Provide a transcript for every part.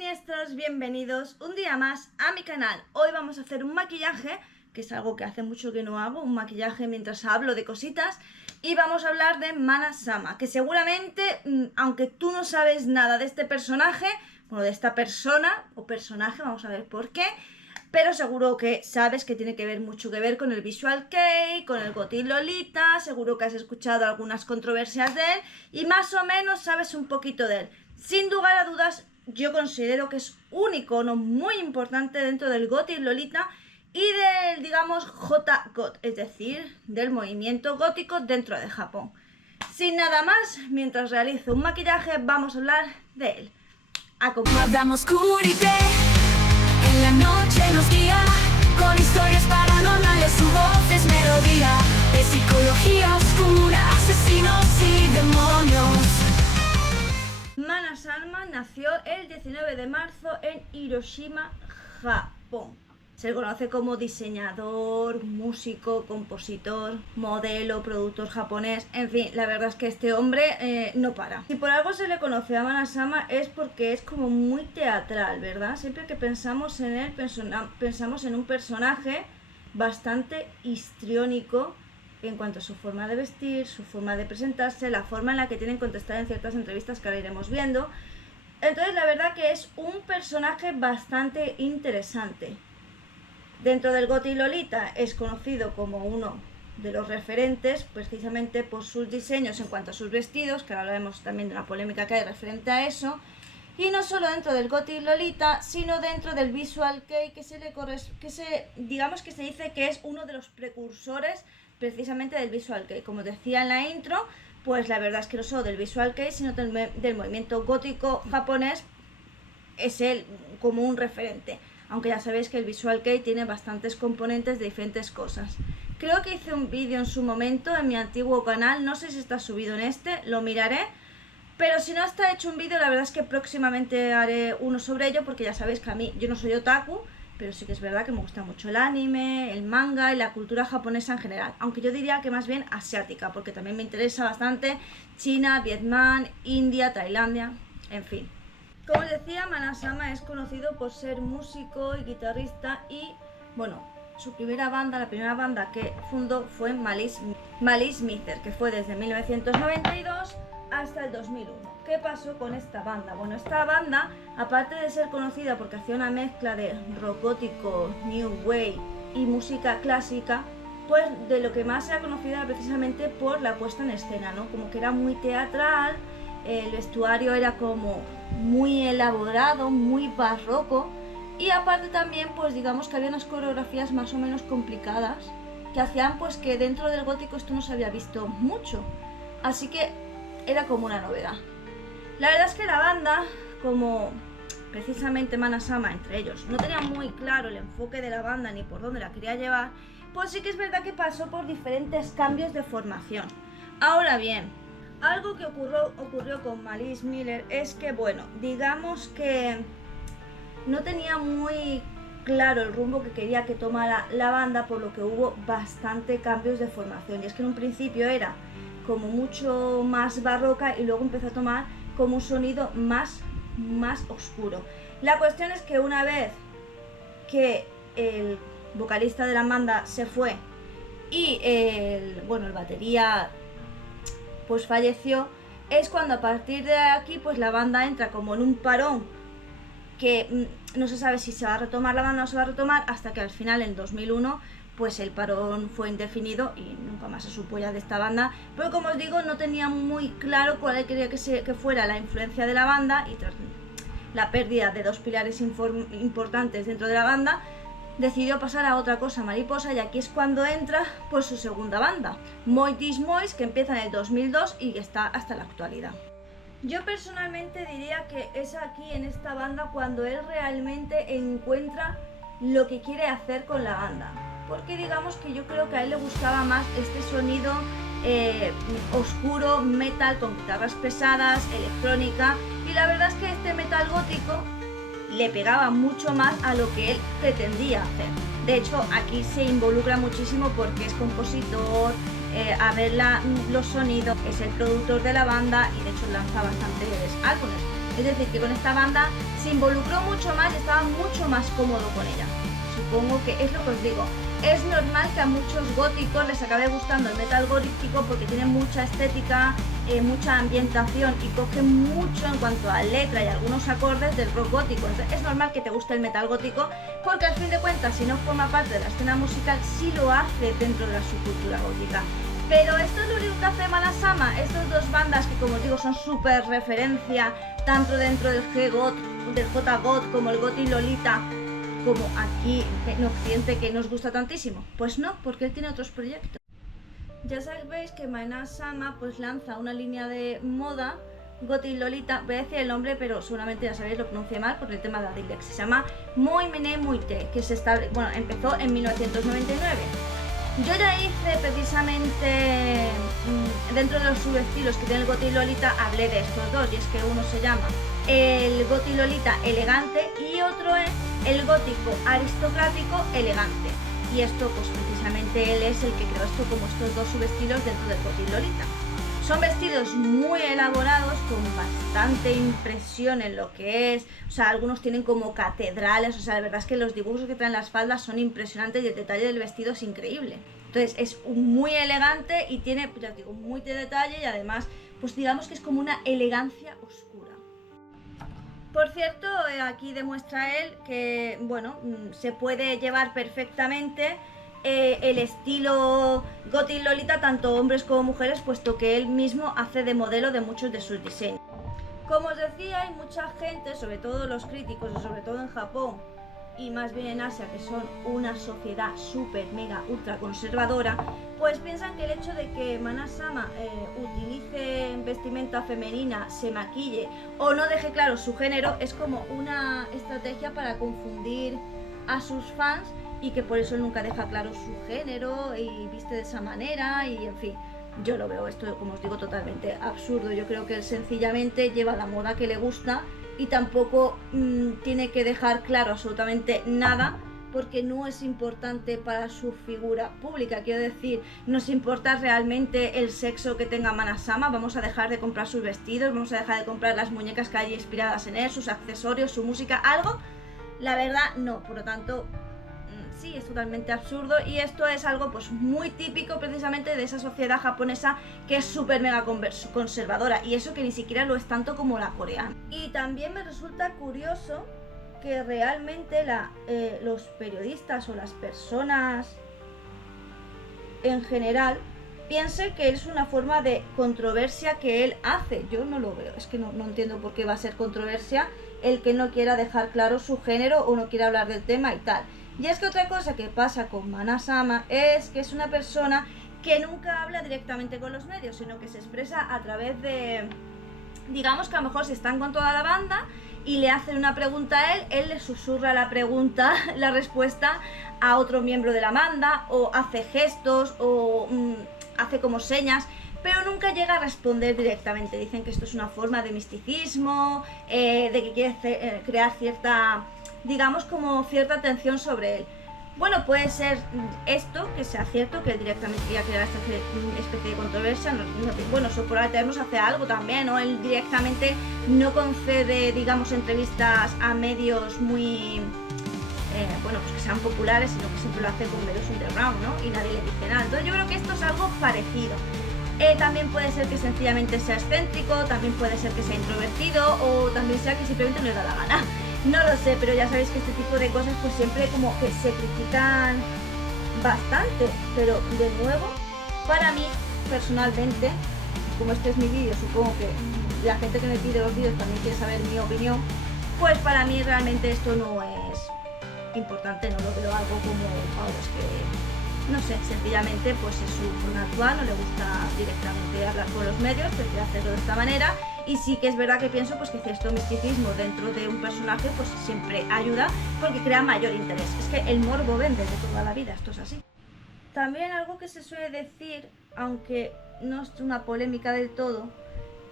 siniestros, bienvenidos un día más a mi canal. Hoy vamos a hacer un maquillaje, que es algo que hace mucho que no hago, un maquillaje mientras hablo de cositas. Y vamos a hablar de Mana Sama, que seguramente, aunque tú no sabes nada de este personaje, bueno, de esta persona o personaje, vamos a ver por qué, pero seguro que sabes que tiene que ver mucho que ver con el Visual Kei, con el Gothic Lolita, seguro que has escuchado algunas controversias de él y más o menos sabes un poquito de él. Sin lugar a dudas, yo considero que es un icono muy importante dentro del Gothic Lolita y del, digamos, J-Got, es decir, del movimiento gótico dentro de Japón. Sin nada más, mientras realizo un maquillaje, vamos a hablar de él. Guardamos oscuridad, en la noche nos guía, con historias paranormales, su voz es melodía, de psicología oscura, asesinos y demonios. Mana Sama nació el 19 de marzo en Hiroshima, Japón. Se le conoce como diseñador, músico, compositor, modelo, productor japonés, en fin, la verdad es que este hombre no para. Si por algo se le conoce a Mana Sama es porque es como muy teatral, ¿verdad? Siempre que pensamos en él, pensamos en un personaje bastante histriónico en cuanto a su forma de vestir, su forma de presentarse, la forma en la que tienen que contestar en ciertas entrevistas que ahora iremos viendo. Entonces la verdad que es un personaje bastante interesante. Dentro del Gothic Lolita es conocido como uno de los referentes precisamente por sus diseños en cuanto a sus vestidos, que ahora hablaremos también de la polémica que hay referente a eso. Y no solo dentro del Gothic Lolita, sino dentro del Visual Kei, digamos que se dice que es uno de los precursores precisamente del Visual Kei. Como decía en la intro, pues la verdad es que no solo del Visual Kei, sino del movimiento gótico japonés, es él como un referente. Aunque ya sabéis que el Visual Kei tiene bastantes componentes de diferentes cosas. Creo que hice un vídeo en su momento en mi antiguo canal, no sé si está subido en este, lo miraré. Pero si no está hecho un vídeo, la verdad es que próximamente haré uno sobre ello, porque ya sabéis que a mí, yo no soy otaku, pero sí que es verdad que me gusta mucho el anime, el manga y la cultura japonesa en general. Aunque yo diría que más bien asiática, porque también me interesa bastante China, Vietnam, India, Tailandia, en fin. Como os decía, Mana Sama es conocido por ser músico y guitarrista y, bueno, su primera banda, la primera banda que fundó fue Malice Mizer, que fue desde 1992 hasta el 2001. ¿Qué pasó con esta banda? Bueno, esta banda, aparte de ser conocida porque hacía una mezcla de rock gótico, new wave y música clásica, pues de lo que más era conocida era precisamente por la puesta en escena, ¿no? Como que era muy teatral, el vestuario era como muy elaborado, muy barroco y aparte también pues digamos que había unas coreografías más o menos complicadas que hacían pues que dentro del gótico esto no se había visto mucho, así que era como una novedad. La verdad es que la banda, como precisamente Mana Sama entre ellos, no tenía muy claro el enfoque de la banda ni por dónde la quería llevar, pues sí que es verdad que pasó por diferentes cambios de formación. Ahora bien, algo que ocurrió con Malice Mizer es que, bueno, digamos que no tenía muy claro el rumbo que quería que tomara la banda, por lo que hubo bastante cambios de formación. Y es que en un principio era como mucho más barroca y luego empezó a tomar como un sonido más oscuro. La cuestión es que una vez que el vocalista de la banda se fue y el batería pues falleció, es cuando a partir de aquí pues la banda entra como en un parón que no se sabe si se va a retomar la banda o no se va a retomar, hasta que al final en 2001 pues el parón fue indefinido y nunca más se supo ya de esta banda, pero como os digo no tenía muy claro cuál quería que fuera la influencia de la banda y tras la pérdida de dos pilares importantes dentro de la banda decidió pasar a otra cosa mariposa, y aquí es cuando entra pues su segunda banda, Moi Dis Mois, que empieza en el 2002 y que está hasta la actualidad. Yo personalmente diría que es aquí en esta banda cuando él realmente encuentra lo que quiere hacer con la banda, porque digamos que yo creo que a él le gustaba más este sonido oscuro, metal con guitarras pesadas, electrónica, y la verdad es que este metal gótico le pegaba mucho más a lo que él pretendía hacer. De hecho, aquí se involucra muchísimo porque es compositor, a ver los sonidos, es el productor de la banda y de hecho lanza bastantes álbumes. Es decir, que con esta banda se involucró mucho más y estaba mucho más cómodo con ella. Supongo que es lo que os digo. Es normal que a muchos góticos les acabe gustando el metal gótico porque tiene mucha estética, mucha ambientación y coge mucho en cuanto a letra y algunos acordes del rock gótico. Entonces, es normal que te guste el metal gótico porque al fin de cuentas, si no forma parte de la escena musical, sí lo hace dentro de la subcultura gótica. Pero esto es lo único que hace Manasama, estas dos bandas que, como os digo, son súper referencia tanto dentro del G-Goth, del J-Goth como el Gothic Lolita, como aquí en Occidente, que nos gusta tantísimo. Pues no, porque él tiene otros proyectos. Ya sabéis que Manasama pues lanza una línea de moda Gothic Lolita, voy a decir el nombre pero seguramente ya sabéis, lo pronuncié mal por el tema de la dislexia. Se llama Moi Mene Muite, que empezó en 1999. Yo ya hice precisamente dentro de los subestilos que tiene el Gothic Lolita, hablé de estos dos, y es que uno se llama el Gothic Lolita elegante y otro es el gótico aristocrático elegante. Y esto pues precisamente él es el que creó esto como estos dos subestilos dentro del Gothic Lolita. Son vestidos muy elaborados, con bastante impresión en lo que es, o sea, algunos tienen como catedrales, o sea, la verdad es que los dibujos que traen las faldas son impresionantes y el detalle del vestido es increíble. Entonces es muy elegante y tiene, pues ya digo, muy de detalle y además, pues digamos que es como una elegancia oscura. Por cierto, aquí demuestra él que, bueno, se puede llevar perfectamente el estilo Gothic Lolita, tanto hombres como mujeres, puesto que él mismo hace de modelo de muchos de sus diseños. Como os decía, hay mucha gente, sobre todo los críticos, y sobre todo en Japón y más bien en Asia, que son una sociedad súper, mega, ultra conservadora, pues piensan que el hecho de que Manasama utilice vestimenta femenina, se maquille o no deje claro su género es como una estrategia para confundir a sus fans, y que por eso él nunca deja claro su género y viste de esa manera y en fin, yo lo veo esto, como os digo, totalmente absurdo. Yo creo que él sencillamente lleva la moda que le gusta y tampoco tiene que dejar claro absolutamente nada porque no es importante para su figura pública. Quiero decir, nos importa realmente el sexo que tenga Manasama, vamos a dejar de comprar sus vestidos, vamos a dejar de comprar las muñecas que hay inspiradas en él, sus accesorios, su música, algo. La verdad no, por lo tanto sí, es totalmente absurdo y esto es algo pues muy típico precisamente de esa sociedad japonesa que es súper mega conservadora, y eso que ni siquiera lo es tanto como la coreana. Y también me resulta curioso que realmente los periodistas o las personas en general piensen que es una forma de controversia que él hace. Yo no lo veo, es que no entiendo por qué va a ser controversia el que no quiera dejar claro su género o no quiera hablar del tema y tal. Y es que otra cosa que pasa con Manasama es que es una persona que nunca habla directamente con los medios, sino que se expresa a través de, digamos que a lo mejor si están con toda la banda y le hacen una pregunta a él le susurra la pregunta, la respuesta a otro miembro de la banda, o hace gestos o hace como señas, pero nunca llega a responder directamente. Dicen que esto es una forma de misticismo, de que quiere crear cierta, digamos, como cierta atención sobre él. Bueno, puede ser esto, que sea cierto, que él directamente quiera crear esta especie de controversia. Bueno, eso probablemente nos hace algo también, ¿no? Él directamente no concede, digamos, entrevistas a medios muy, bueno, pues que sean populares, sino que siempre lo hace con medios underground, ¿no? Y nadie le dice nada. Entonces yo creo que esto es algo parecido. También puede ser que sencillamente sea excéntrico, también puede ser que sea introvertido, o también sea que simplemente no le da la gana. No lo sé, pero ya sabéis que este tipo de cosas pues siempre como que se critican bastante. Pero de nuevo, para mí, personalmente, como este es mi vídeo, supongo que la gente que me pide los vídeos también quiere saber mi opinión, pues para mí realmente esto no es importante, no lo veo algo como es que, no sé, sencillamente pues es su forma actual, no le gusta directamente hablar con los medios, prefiere hacerlo de esta manera. Y sí que es verdad que pienso pues que cierto misticismo dentro de un personaje pues siempre ayuda porque crea mayor interés. Es que el morbo vende de toda la vida, esto es así. También algo que se suele decir, aunque no es una polémica del todo,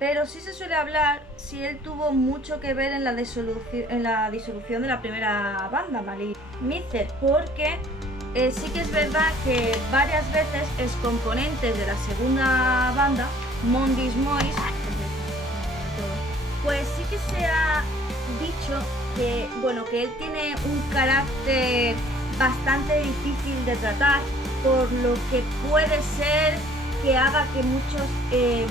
pero sí se suele hablar si él tuvo mucho que ver en la disolución de la primera banda, Malice Mizer, porque sí que es verdad que varias veces excomponentes de la segunda banda, Mondis Mois, pues sí que se ha dicho que, bueno, que él tiene un carácter bastante difícil de tratar, por lo que puede ser que haga que muchos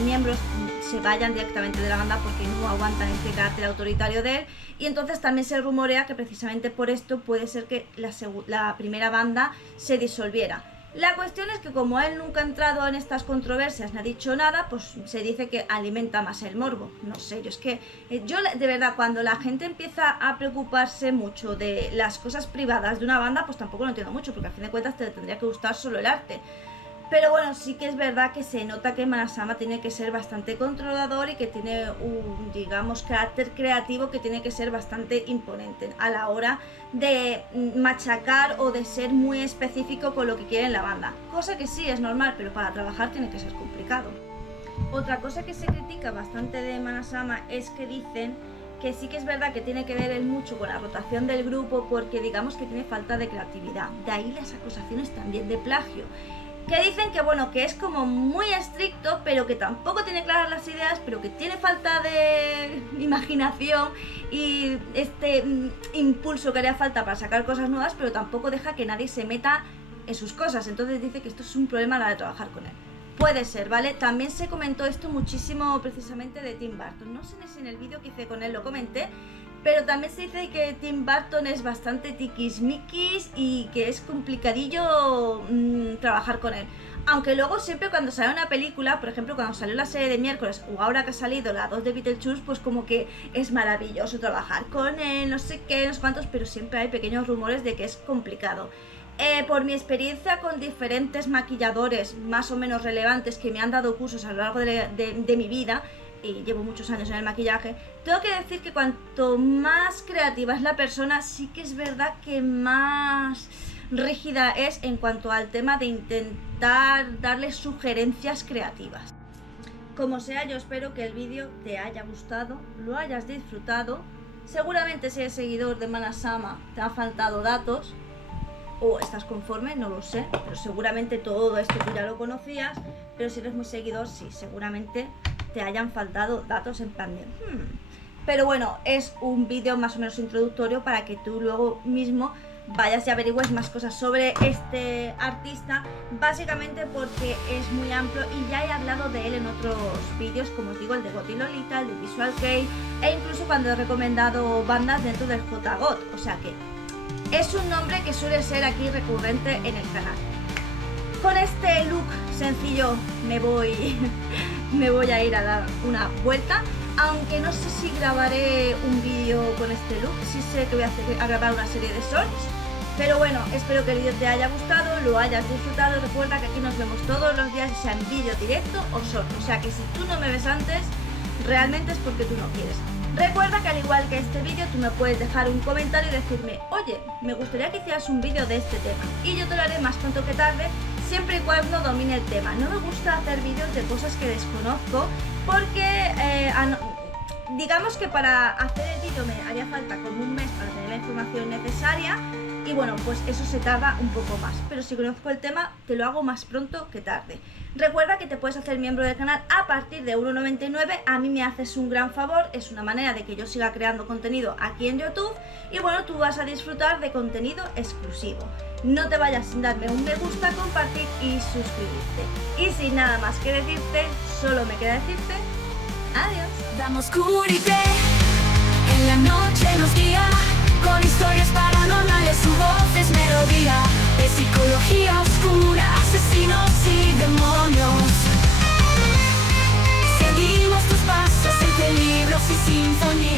miembros se vayan directamente de la banda porque no aguantan este carácter autoritario de él, y entonces también se rumorea que precisamente por esto puede ser que la primera banda se disolviera. La cuestión es que como él nunca ha entrado en estas controversias ni ha dicho nada, pues se dice que alimenta más el morbo. No sé, yo es que yo de verdad, cuando la gente empieza a preocuparse mucho de las cosas privadas de una banda, pues tampoco lo entiendo mucho, porque al fin de cuentas te tendría que gustar solo el arte. Pero bueno, sí que es verdad que se nota que Mana-sama tiene que ser bastante controlador y que tiene un, digamos, carácter creativo que tiene que ser bastante imponente a la hora de machacar o de ser muy específico con lo que quiere en la banda. Cosa que sí es normal, pero para trabajar tiene que ser complicado. Otra cosa que se critica bastante de Mana-sama es que dicen que sí que es verdad que tiene que ver él mucho con la rotación del grupo, porque digamos que tiene falta de creatividad. De ahí las acusaciones también de plagio. Que dicen que bueno, que es como muy estricto, pero que tampoco tiene claras las ideas, pero que tiene falta de imaginación y este impulso que haría falta para sacar cosas nuevas, pero tampoco deja que nadie se meta en sus cosas. Entonces dice que esto es un problema a la hora de trabajar con él. Puede ser, ¿vale? También se comentó esto muchísimo precisamente de Tim Burton. No sé si en el vídeo que hice con él lo comenté, pero también se dice que Tim Burton es bastante tiquismiquis y que es complicadillo trabajar con él. Aunque luego siempre cuando sale una película, por ejemplo cuando salió la serie de miércoles o ahora que ha salido la 2 de Beetlejuice, pues como que es maravilloso trabajar con él, no sé qué, no sé cuántos, pero siempre hay pequeños rumores de que es complicado. Por mi experiencia con diferentes maquilladores más o menos relevantes que me han dado cursos a lo largo de mi vida, y llevo muchos años en el maquillaje, tengo que decir que cuanto más creativa es la persona, sí que es verdad que más rígida es en cuanto al tema de intentar darle sugerencias creativas. Como sea, yo espero que el vídeo te haya gustado, lo hayas disfrutado. Seguramente si eres seguidor de Mana-sama te han faltado datos, o estás conforme, no lo sé, pero seguramente todo esto tú ya lo conocías, pero si eres muy seguidor, sí, seguramente te hayan faltado datos en plan de Pero bueno, es un vídeo más o menos introductorio para que tú luego mismo vayas y averigües más cosas sobre este artista, básicamente porque es muy amplio y ya he hablado de él en otros vídeos, como os digo, el de Got y Lolita, el de Visual Kei, e incluso cuando he recomendado bandas dentro del J-Got, o sea que es un nombre que suele ser aquí recurrente en el canal. Con este look sencillo me voy a ir a dar una vuelta, aunque no sé si grabaré un vídeo con este look, sí sé que voy a grabar una serie de shorts, pero bueno, espero que el vídeo te haya gustado, lo hayas disfrutado. Recuerda que aquí nos vemos todos los días, sea en vídeo directo o short, o sea que si tú no me ves antes, realmente es porque tú no quieres. Recuerda que al igual que este vídeo, tú me puedes dejar un comentario y decirme, oye, me gustaría que hicieras un vídeo de este tema, y yo te lo haré más pronto que tarde, siempre y cuando domine el tema. No me gusta hacer vídeos de cosas que desconozco, porque digamos que para hacer el vídeo me haría falta como un mes para tener la información necesaria, y bueno, pues eso se tarda un poco más, pero si conozco el tema te lo hago más pronto que tarde. Recuerda que te puedes hacer miembro del canal a partir de 1,99, a mí me haces un gran favor, es una manera de que yo siga creando contenido aquí en YouTube, y bueno, tú vas a disfrutar de contenido exclusivo. No te vayas sin darme un me gusta, compartir y suscribirte. Y sin nada más que decirte, solo me queda decirte adiós. Damos Curité, en la noche nos guía, con historias paranormales, su voz es melodía, de psicología oscura, asesinos y demonios. Seguimos tus pasos entre libros y sinfonías.